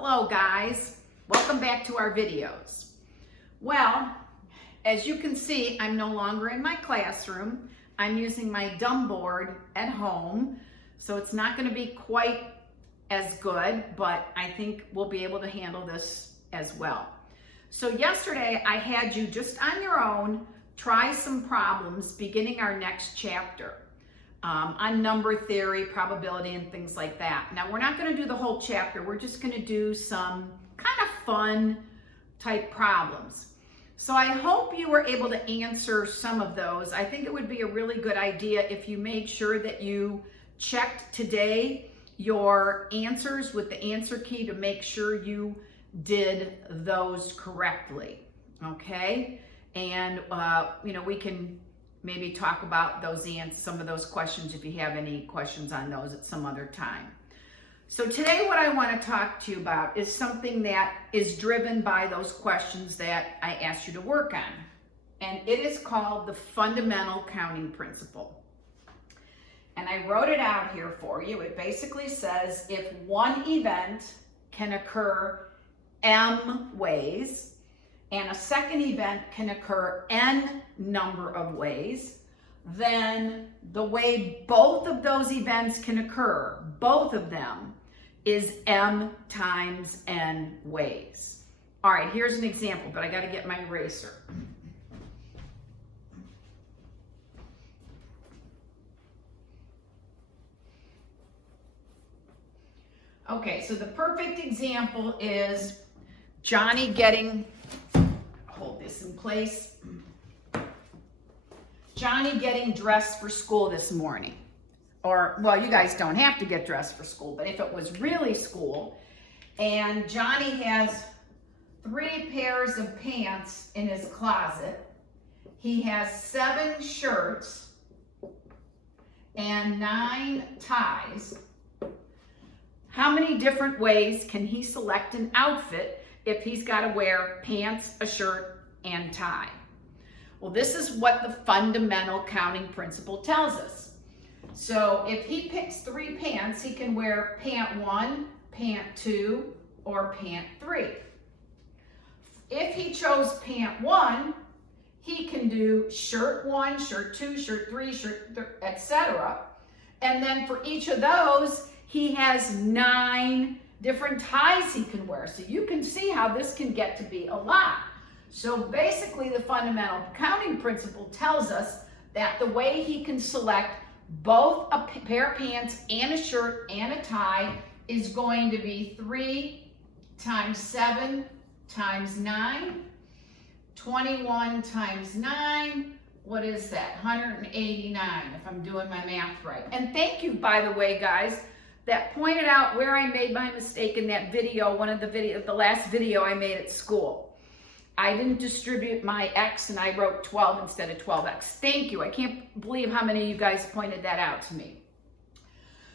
Hello guys, welcome back to our videos. Well, as you can see, I'm no longer in my classroom. I'm using my dumb board at home, so it's not going to be quite as good, but I think we'll be able to handle this as well. So yesterday I had you just on your own try some problems beginning our next chapter. On number theory, probability, and things like that. Now, we're not going to do the whole chapter. We're just going to do some kind of fun type problems. So I hope you were able to answer some of those. I think it would be a really good idea if you made sure that you checked today your answers with the answer key to make sure you did those correctly. Okay? And, we can maybe talk about those some of those questions if you have any questions on those at some other time. So today what I want to talk to you about is something that is driven by those questions that I asked you to work on. And it is called the fundamental counting principle. And I wrote it out here for you. It basically says if one event can occur M ways, and a second event can occur n number of ways, then the way both of those events can occur, both of them, is m times n ways. All right, here's an example, but I got to get my eraser. Okay, so the perfect example is Johnny getting, hold this in place, Johnny getting dressed for school this morning. Or, well, you guys don't have to get dressed for school, but if it was really school, and Johnny has 3 pairs of pants in his closet, he has 7 shirts and 9 ties. How many different ways can he select an outfit if he's got to wear pants, a shirt, and tie? Well, this is what the fundamental counting principle tells us. So if he picks 3 pants, he can wear pant 1, pant 2, or pant 3. If he chose pant 1, he can do shirt 1, shirt 2, shirt 3, etc. And then for each of those, he has 9 different ties he can wear. So you can see how this can get to be a lot. So basically the fundamental counting principle tells us that the way he can select both a pair of pants and a shirt and a tie is going to be 3 times 7 times 9, 21 times 9, what is that? 189, if I'm doing my math right. And thank you, by the way, guys, that pointed out where I made my mistake in that video, the last video I made at school. I didn't distribute my X and I wrote 12 instead of 12X. Thank you. I can't believe how many of you guys pointed that out to me.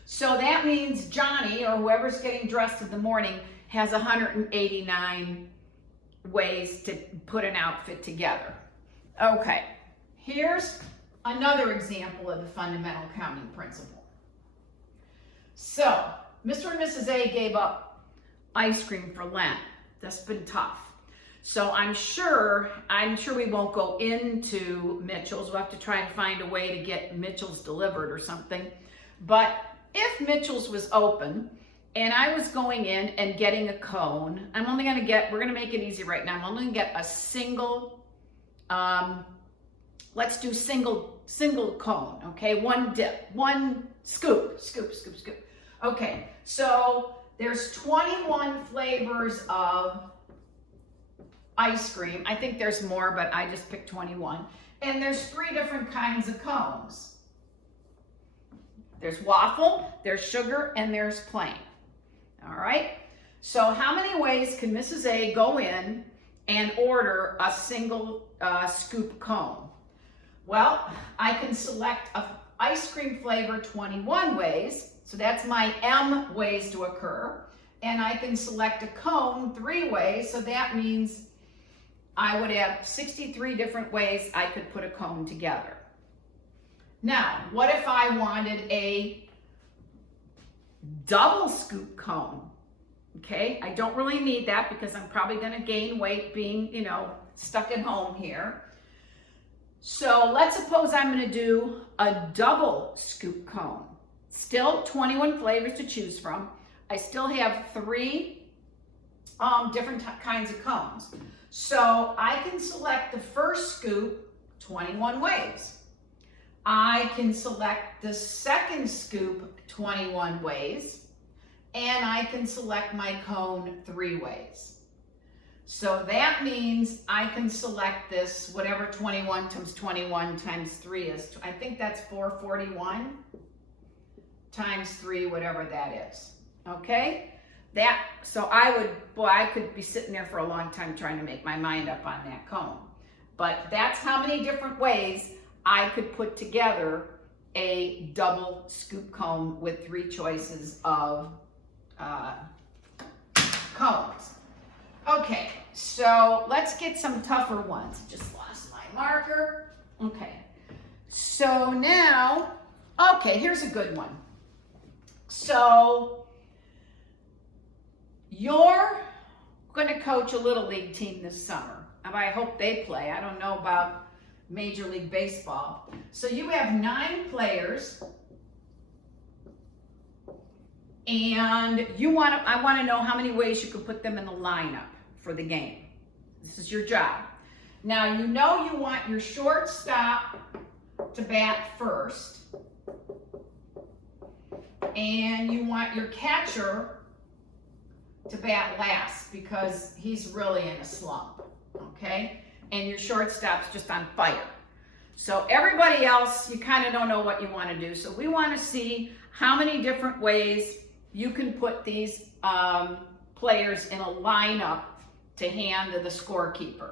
So that means Johnny, or whoever's getting dressed in the morning, has 189 ways to put an outfit together. Okay, here's another example of the fundamental counting principle. So, Mr. and Mrs. A gave up ice cream for Lent. That's been tough. So I'm sure we won't go into Mitchell's. We'll have to try and find a way to get Mitchell's delivered or something. But if Mitchell's was open and I was going in and getting a cone, we're going to make it easy right now. I'm only going to get a single, let's do single cone, okay? One dip, one scoop. Okay, so there's 21 flavors of ice cream. I think there's more, but I just picked 21. And there's 3 different kinds of cones. There's waffle, there's sugar, and there's plain. All right? So how many ways can Mrs. A go in and order a single scoop cone? Well, I can select an ice cream flavor 21 ways. So that's my M ways to occur. And I can select a cone 3 ways. So that means I would have 63 different ways I could put a cone together. Now, what if I wanted a double scoop cone? Okay, I don't really need that because I'm probably going to gain weight being, stuck at home here. So let's suppose I'm going to do a double scoop cone. Still 21 flavors to choose from. I still have 3 different kinds of cones. So I can select the first scoop 21 ways. I can select the second scoop 21 ways. And I can select my cone 3 ways. So that means I can select this, whatever 21 times 21 times 3 is. I think that's 441 times 3, whatever that is. Okay? So I could be sitting there for a long time trying to make my mind up on that cone. But that's how many different ways I could put together a double scoop cone with 3 choices of cones. Okay, so let's get some tougher ones. Just lost my marker. Okay, so now, here's a good one. So you're going to coach a Little League team this summer. I hope they play. I don't know about Major League Baseball. So you have 9 players. And I want to know how many ways you could put them in the lineup for the game. This is your job. Now, you want your shortstop to bat first. And you want your catcher to bat last because he's really in a slump, okay? And your shortstop's just on fire. So everybody else, you kind of don't know what you want to do. So we want to see how many different ways you can put these players in a lineup to hand to the scorekeeper.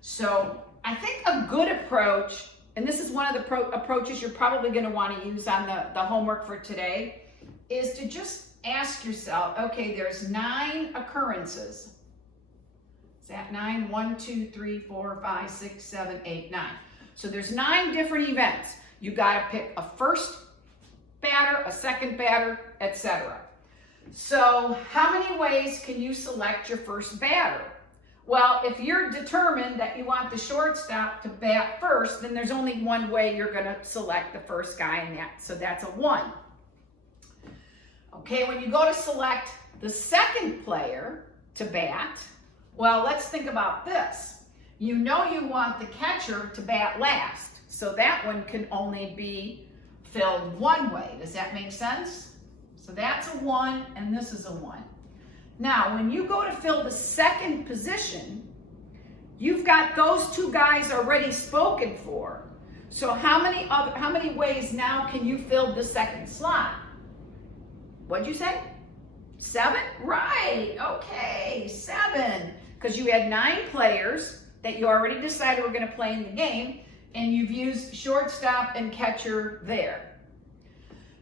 So I think a good approach, and this is one of the approaches you're probably going to want to use on the homework for today, is to just ask yourself, okay, there's 9 occurrences. Is that 9? 1, 2, 3, 4, 5, 6, 7, 8, 9. So there's 9 different events. You got to pick a first batter, a second batter, etc. So how many ways can you select your first batter? Well, if you're determined that you want the shortstop to bat first, then there's only one way you're going to select the first guy in that. So that's a 1. Okay, when you go to select the second player to bat, well, let's think about this. You want the catcher to bat last. So that one can only be filled one way. Does that make sense? So that's a 1 and this is a 1. Now, when you go to fill the second position, you've got those 2 guys already spoken for. So how many ways now can you fill the second slot? What'd you say? 7? Right. Okay, 7. Because you had 9 players that you already decided were going to play in the game, and you've used shortstop and catcher there.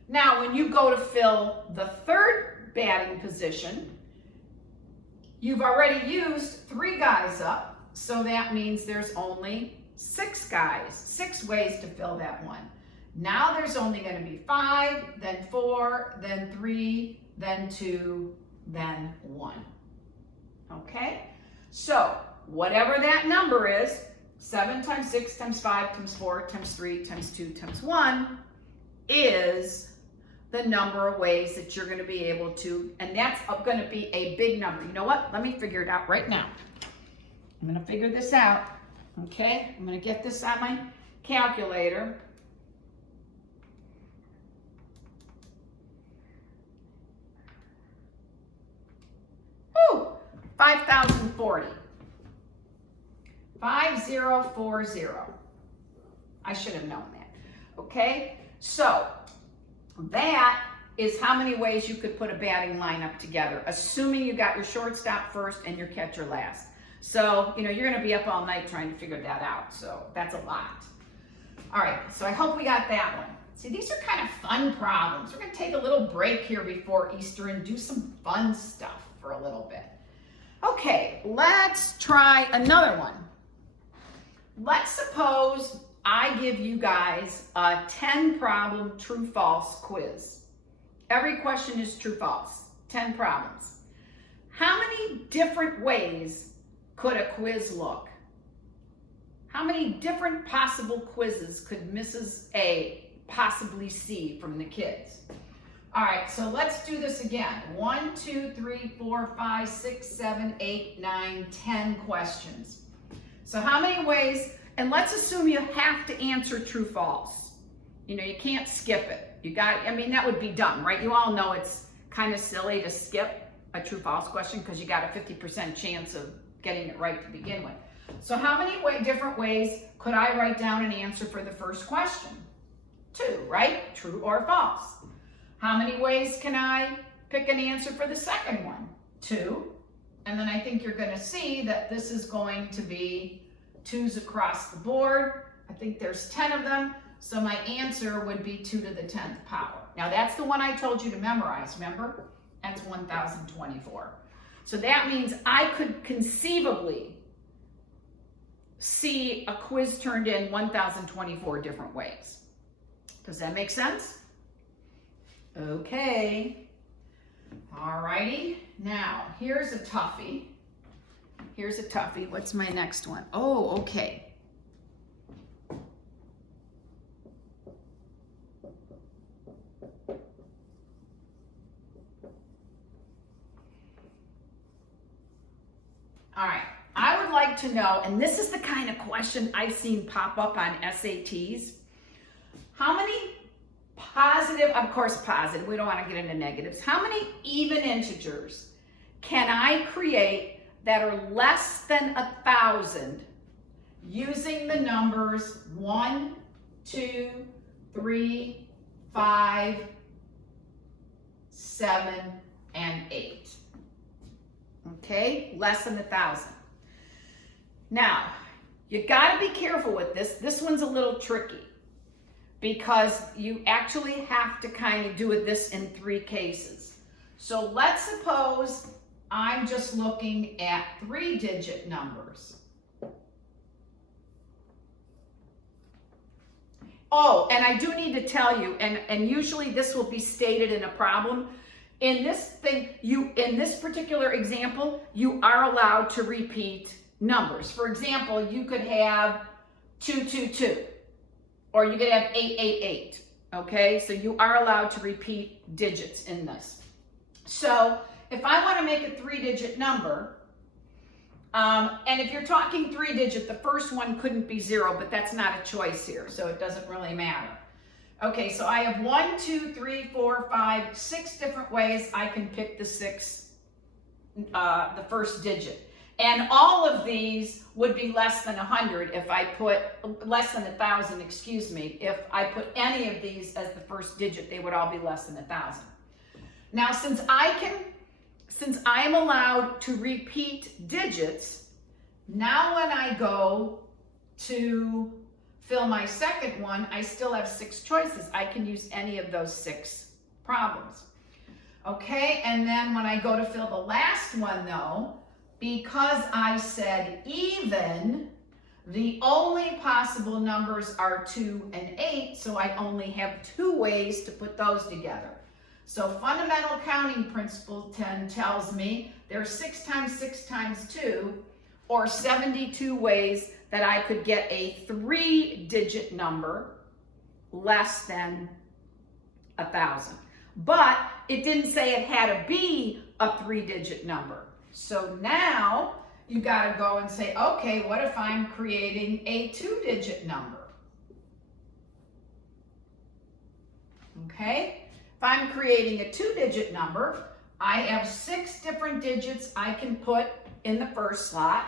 Now, when you go to fill the third batting position, you've already used 3 guys up, so that means there's only 6 guys, 6 ways to fill that one. Now there's only going to be 5, then 4, then 3, then 2, then 1. Okay? So, whatever that number is, 7 times 6 times 5 times 4 times 3 times 2 times 1 is the number of ways that you're going to be able to, and that's going to be a big number. You know what? Let me figure it out right now. I'm going to figure this out. Okay? I'm going to get this on my calculator. Ooh, 5,040. 5040. I should have known that. Okay? So, that is how many ways you could put a batting lineup together, assuming you got your shortstop first and your catcher last. So, you're going to be up all night trying to figure that out. So, that's a lot. All right, so I hope we got that one. See, these are kind of fun problems. We're going to take a little break here before Easter and do some fun stuff for a little bit. Okay, let's try another one. Let's suppose I give you guys a 10-problem true-false quiz. Every question is true-false, 10 problems. How many different ways could a quiz look? How many different possible quizzes could Mrs. A possibly see from the kids? All right, so let's do this again. 1, 2, 3, 4, 5, 6, 7, 8, 9, 10 questions. So how many ways, and let's assume you have to answer true, false. You know, you can't skip it. You got, I mean, that would be dumb, right? You all know it's kind of silly to skip a true, false question because you got a 50% chance of getting it right to begin with. So how many different ways could I write down an answer for the first question? 2, right? True or false. How many ways can I pick an answer for the second one? 2. And then I think you're going to see that this is going to be 2's across the board. I think there's 10 of them. So my answer would be 2 to the 10th power. Now that's the one I told you to memorize, remember? That's 1024. So that means I could conceivably see a quiz turned in 1024 different ways. Does that make sense? Okay. All righty. Now, here's a toughie. Here's a toughie. What's my next one? Oh, okay. All right. I would like to know, and this is the kind of question I've seen pop up on SATs. How many positive, of course positive, we don't want to get into negatives. How many even integers can I create that are less than 1,000 using the numbers 1, 2, 3, 5, 7, and 8? Okay, less than 1,000. Now, you got to be careful with this. This one's a little tricky because you actually have to kind of do this in 3 cases. So let's suppose I'm just looking at 3-digit numbers. Oh, and I do need to tell you, and usually this will be stated in a problem. In this thing, in this particular example, you are allowed to repeat numbers. For example, you could have 222, or you could have 888. Okay, so you are allowed to repeat digits in this. So if I want to make a 3-digit number, and if you're talking 3-digit, the first one couldn't be 0, but that's not a choice here, so it doesn't really matter. Okay, so I have 1, 2, 3, 4, 5, 6 different ways I can pick the first digit. And all of these would be less than 100 if I put, less than 1,000, excuse me. If I put any of these as the first digit, they would all be less than 1,000. Now, since I am allowed to repeat digits, now when I go to fill my second one, I still have 6 choices. I can use any of those 6 problems. Okay, and then when I go to fill the last one though, because I said even, the only possible numbers are 2 and 8, so I only have 2 ways to put those together. So fundamental counting principle 10 tells me there's 6 times 6 times 2, or 72 ways that I could get a 3-digit number less than 1,000. But it didn't say it had to be a 3-digit number. So now you got to go and say, okay, what if I'm creating a 2-digit number? Okay, if I'm creating a 2-digit number, I have 6 different digits I can put in the first slot.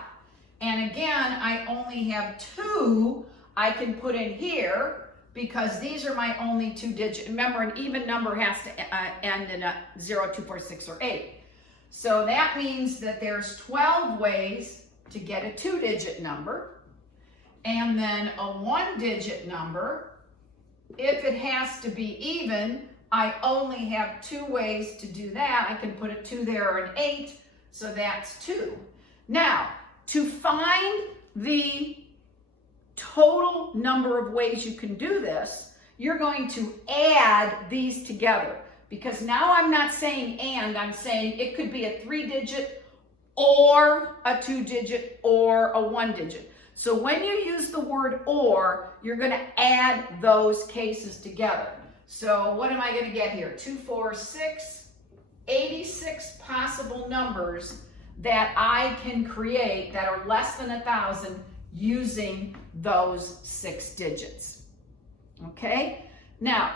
And again, I only have 2 I can put in here because these are my only 2 digits. Remember, an even number has to end in a 0, 2, 4, 6, or 8. So that means that there's 12 ways to get a 2-digit number. And then a 1-digit number, if it has to be even, I only have 2 ways to do that. I can put a 2 there or an 8, so that's 2. Now, to find the total number of ways you can do this, you're going to add these together. Because now I'm not saying and, I'm saying it could be a 3-digit or a 2-digit or a 1-digit. So when you use the word or, you're going to add those cases together. So what am I going to get here? 2, 4, 6, 86 possible numbers that I can create that are less than 1,000 using those 6 digits. Okay? Now,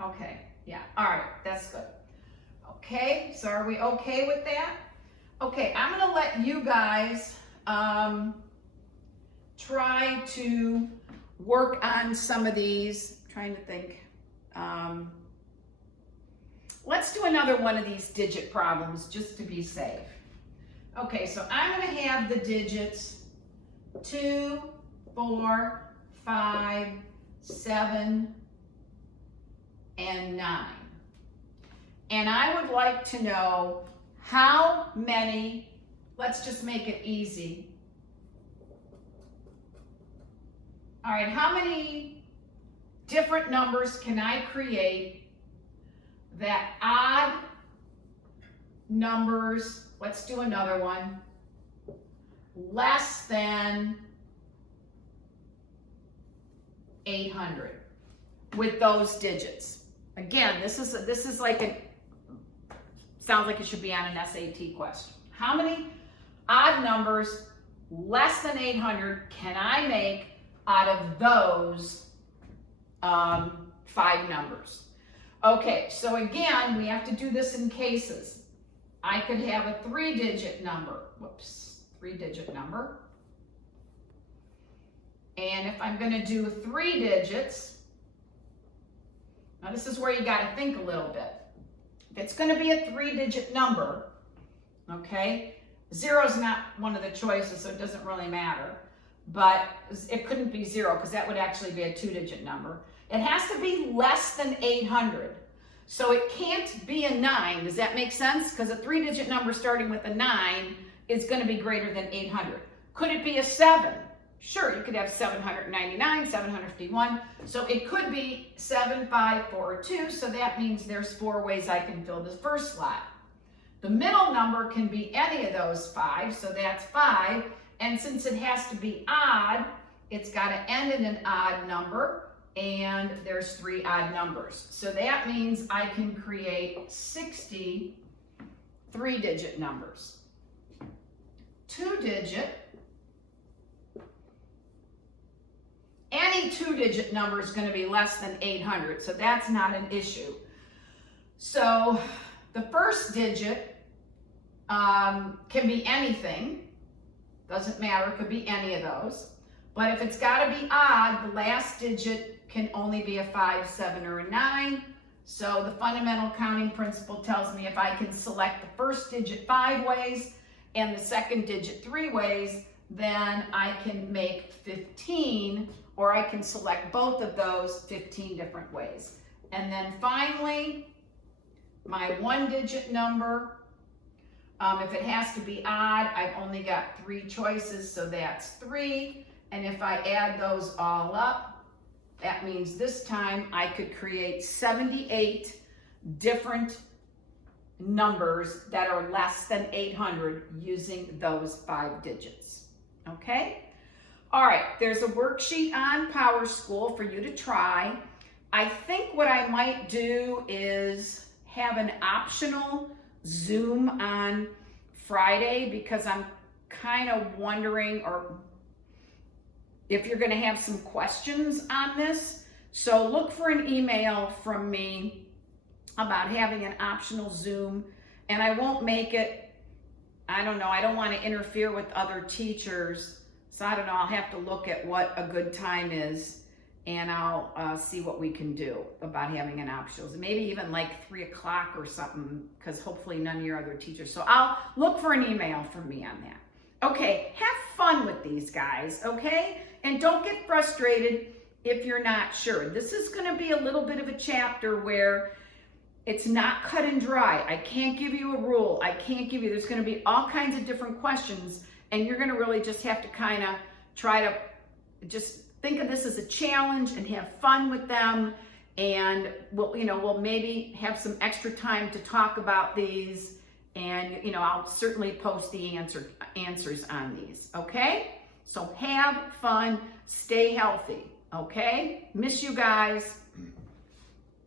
okay, yeah, all right, that's good. Okay, so are we okay with that? Okay, I'm gonna let you guys try to work on some of these. I'm trying to think. Let's do another one of these digit problems just to be safe. Okay, so I'm gonna have the digits 2, 4, 5, 7, and 9. And I would like to know how many, let's just make it easy. All right, how many different numbers can I create that odd numbers, let's do another one, less than 800 with those digits? Again, this is like a, sounds like it should be on an SAT question. How many odd numbers less than 800 can I make out of those 5 numbers? Okay, so again, we have to do this in cases. I could have a 3-digit number. Whoops, 3-digit number. And if I'm going to do 3 digits, now this is where you got to think a little bit. If it's going to be a 3-digit number, okay, 0 is not one of the choices, so it doesn't really matter. But it couldn't be 0 because that would actually be a 2-digit number. It has to be less than 800. So it can't be a 9. Does that make sense? Because a 3-digit number starting with a 9 is going to be greater than 800. Could it be a 7? Sure, you could have 799, 751. So it could be 7, 5, 4, 2. So that means there's 4 ways I can fill the first slot. The middle number can be any of those 5. So that's 5. And since it has to be odd, it's got to end in an odd number. And there's 3 odd numbers. So that means I can create 60 3-digit numbers. 2-digit, any 2-digit number is going to be less than 800, so that's not an issue. So the first digit can be anything, doesn't matter, it could be any of those. But if it's got to be odd, the last digit can only be a 5, 7, or a 9. So the fundamental counting principle tells me if I can select the first digit 5 ways and the second digit 3 ways, then I can make 15, or I can select both of those 15 different ways. And then finally, my 1-digit number, if it has to be odd, I've only got 3 choices, so that's 3. And if I add those all up, that means this time I could create 78 different numbers that are less than 800 using those 5 digits. Okay? All right, there's a worksheet on PowerSchool for you to try. I think what I might do is have an optional Zoom on Friday because I'm kind of wondering if you're going to have some questions on this. So look for an email from me about having an optional Zoom, and I won't make it, I don't know, I don't want to interfere with other teachers, so I don't know, I'll have to look at what a good time is, and I'll see what we can do about having an optional, maybe even like 3 o'clock or something, because hopefully none of your other teachers, so I'll look for an email from me on that. Okay, have fun with these guys, okay? And don't get frustrated if you're not sure. This is going to be a little bit of a chapter where it's not cut and dry. I can't give you a rule. I can't give you, there's going to be all kinds of different questions, and you're going to really just have to kind of try to just think of this as a challenge and have fun with them and we'll maybe have some extra time to talk about these, and I'll certainly post the answers on these. Okay, so have fun, stay healthy. Okay, miss you guys.